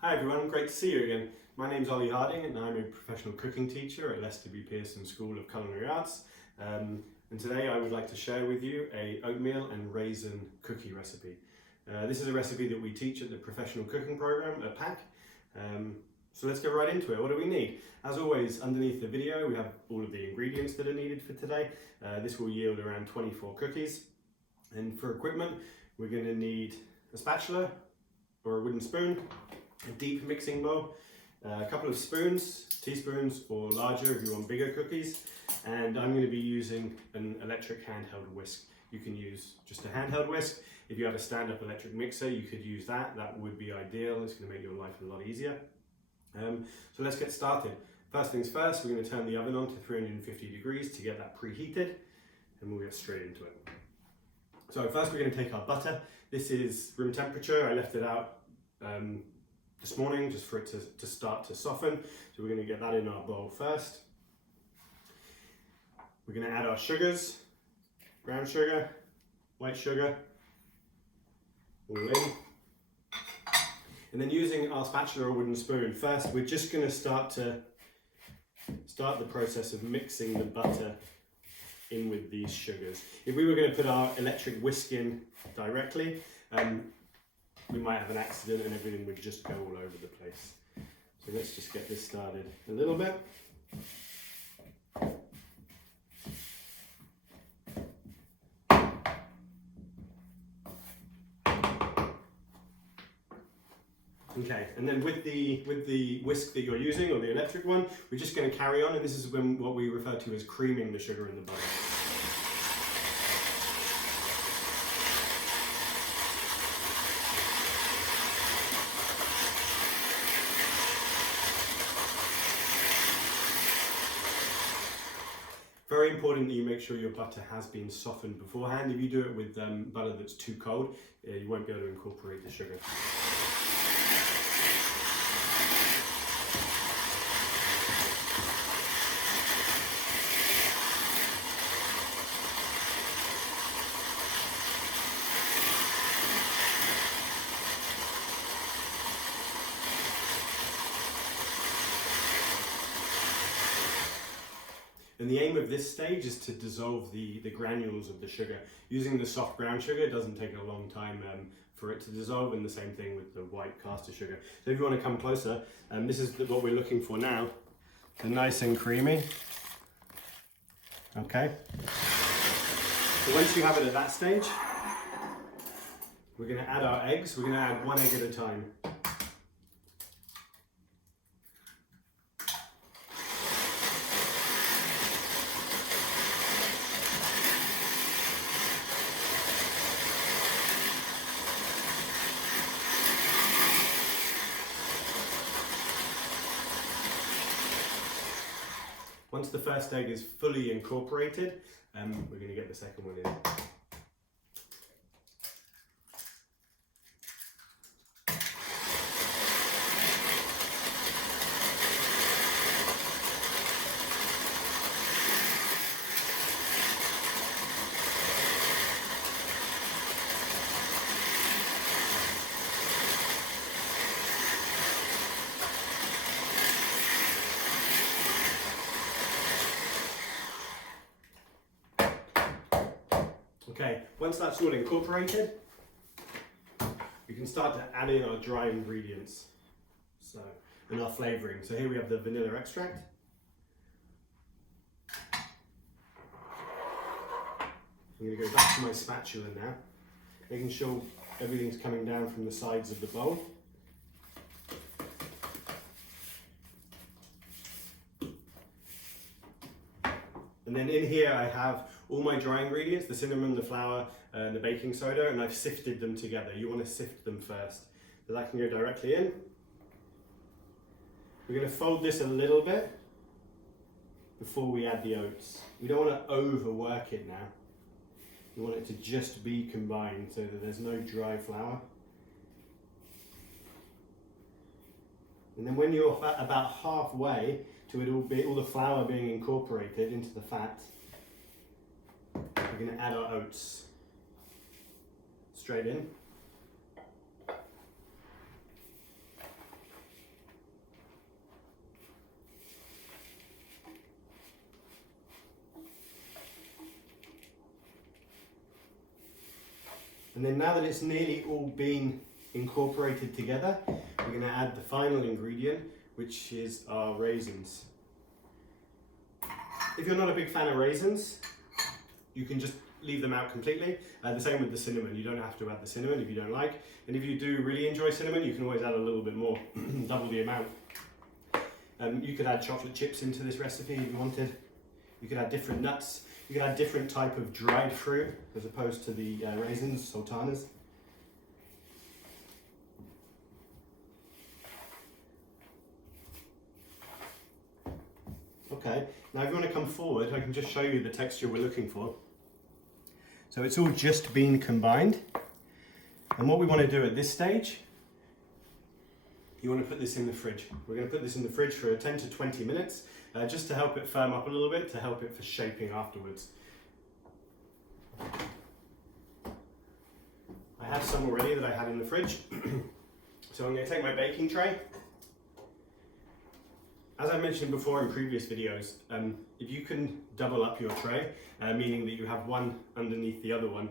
Hi everyone, great to see you again. My name's Ollie Harding and I'm a professional cooking teacher at Leicester B. Pearson School of Culinary Arts. And today I would like to share with you a oatmeal and raisin cookie recipe. This is a recipe that we teach at the professional cooking program at PAC. So let's go right into it. What do we need? As always, underneath the video we have all of the ingredients that are needed for today. This will yield around 24 cookies. And for equipment, we're going to need a spatula or a wooden spoon, a deep mixing bowl, a couple of spoons, teaspoons or larger if you want bigger cookies, and I'm going to be using an electric handheld whisk. You can use just a handheld whisk. If you have a stand-up electric mixer, you could use that. That would be ideal. It's going to make your life a lot easier. So let's get started. First things first, we're going to turn the oven on to 350 degrees to get that preheated, and we'll get straight into it. So first we're going to take our butter. This is room temperature. I left it out this morning just for it to start to soften. So we're going to get that in our bowl first. We're going to add our sugars, brown sugar, white sugar, all in. And then using our spatula or wooden spoon, first we're just going to start the process of mixing the butter in with these sugars. If we were going to put our electric whisk in directly, we might have an accident and everything would just go all over the place. So let's just get this started a little bit. Okay, and then with the whisk that you're using, or the electric one, we're just going to carry on, and this is what we refer to as creaming the sugar in the butter. Very important that you make sure your butter has been softened beforehand. If you do it with butter that's too cold, you won't be able to incorporate the sugar. And the aim of this stage is to dissolve the granules of the sugar. Using the soft brown sugar doesn't take a long time for it to dissolve, and the same thing with the white caster sugar. So if you want to come closer, this is what we're looking for now. So nice and creamy. Okay. So once you have it at that stage, we're going to add our eggs. We're going to add one egg at a time. Once the first egg is fully incorporated, we're going to get the second one in. Okay, once that's all incorporated, we can start to add in our dry ingredients and our flavouring. So here we have the vanilla extract. I'm going to go back to my spatula now, making sure everything's coming down from the sides of the bowl. And then in here I have all my dry ingredients, the cinnamon, the flour, and the baking soda, and I've sifted them together. You want to sift them first. So that can go directly in. We're going to fold this a little bit before we add the oats. We don't want to overwork it now. We want it to just be combined so that there's no dry flour. And then when you're about halfway to it all the flour being incorporated into the fat, we're going to add our oats straight in. And then now that it's nearly all been incorporated together, we're going to add the final ingredient, which is our raisins. If you're not a big fan of raisins, you can just leave them out completely. The same with the cinnamon. You don't have to add the cinnamon if you don't like. And if you do really enjoy cinnamon, you can always add a little bit more, double the amount. You could add chocolate chips into this recipe if you wanted. You could add different nuts. You could add different type of dried fruit as opposed to the raisins, sultanas. Okay, now if you want to come forward, I can just show you the texture we're looking for. So it's all just been combined. And what we want to do at this stage, you want to put this in the fridge. We're going to put this in the fridge for 10 to 20 minutes, just to help it firm up a little bit, to help it for shaping afterwards. I have some already that I had in the fridge. So I'm going to take my baking tray. As I mentioned before in previous videos, if you can double up your tray, meaning that you have one underneath the other one,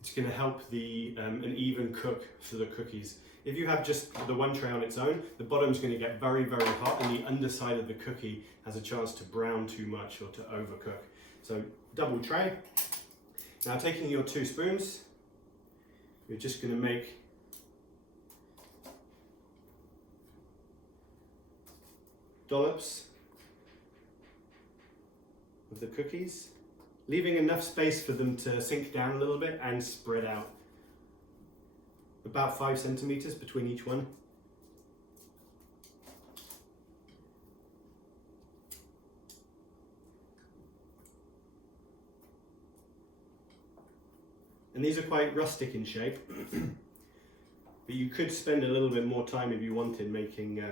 it's going to help an even cook for the cookies. If you have just the one tray on its own, the bottom's going to get very, very hot and the underside of the cookie has a chance to brown too much or to overcook. So double tray. Now taking your 2 spoons, you're just going to make dollops of the cookies, leaving enough space for them to sink down a little bit and spread out. About 5 centimeters between each one. And these are quite rustic in shape, but you could spend a little bit more time if you wanted making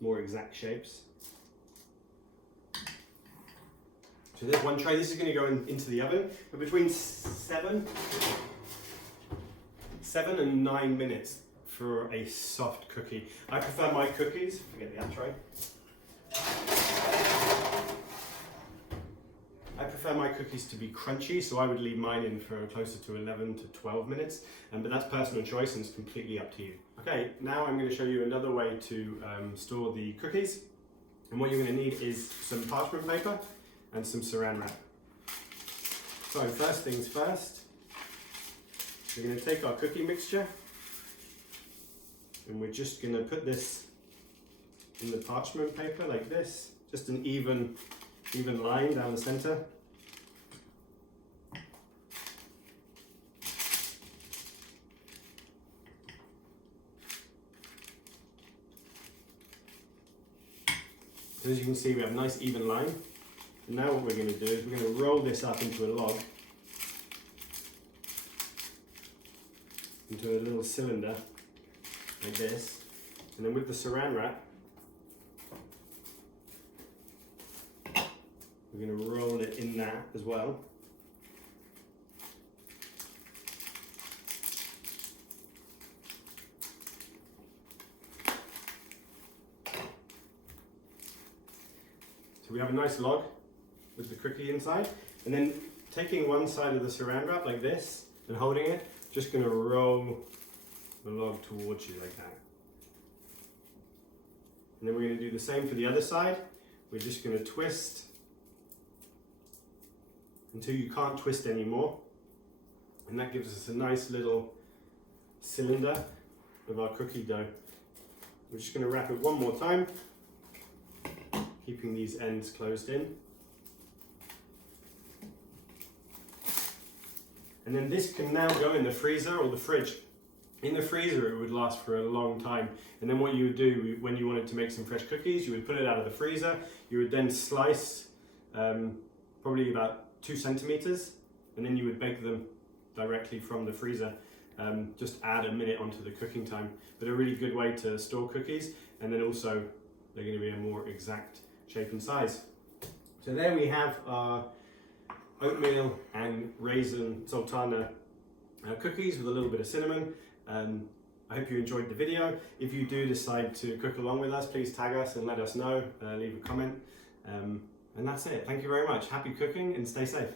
more exact shapes. So there's one tray. This is going to go into the oven for between 7 and 9 minutes for a soft cookie. I prefer my cookies, forget the tray. I prefer my cookies to be crunchy, so I would leave mine in for closer to 11 to 12 minutes, but that's personal choice and it's completely up to you. Okay, now I'm going to show you another way to store the cookies. And what you're going to need is some parchment paper and some saran wrap. So first things first, we're going to take our cookie mixture and we're just going to put this in the parchment paper like this, just an even line down the center. So as you can see, we have a nice even line. And now what we're going to do is we're going to roll this up into a log, into a little cylinder like this, and then with the saran wrap, we're going to roll it in that as well. So we have a nice log with the cookie inside, and then taking one side of the saran wrap like this and holding it, just going to roll the log towards you like that. And then we're going to do the same for the other side. We're just going to twist until you can't twist anymore, and that gives us a nice little cylinder of our cookie dough. We're just going to wrap it one more time, keeping these ends closed in. And then this can now go in the freezer or the fridge. In the freezer it would last for a long time, and then what you would do when you wanted to make some fresh cookies, you would put it out of the freezer, you would then slice probably about 2 centimeters, and then you would bake them directly from the freezer. Just add a minute onto the cooking time, but a really good way to store cookies, and then also they're going to be a more exact shape and size. So there we have our oatmeal and raisin sultana cookies with a little bit of cinnamon. I hope you enjoyed the video. If you do decide to cook along with us, please tag us and let us know, leave a comment. And that's it. Thank you very much. Happy cooking and stay safe.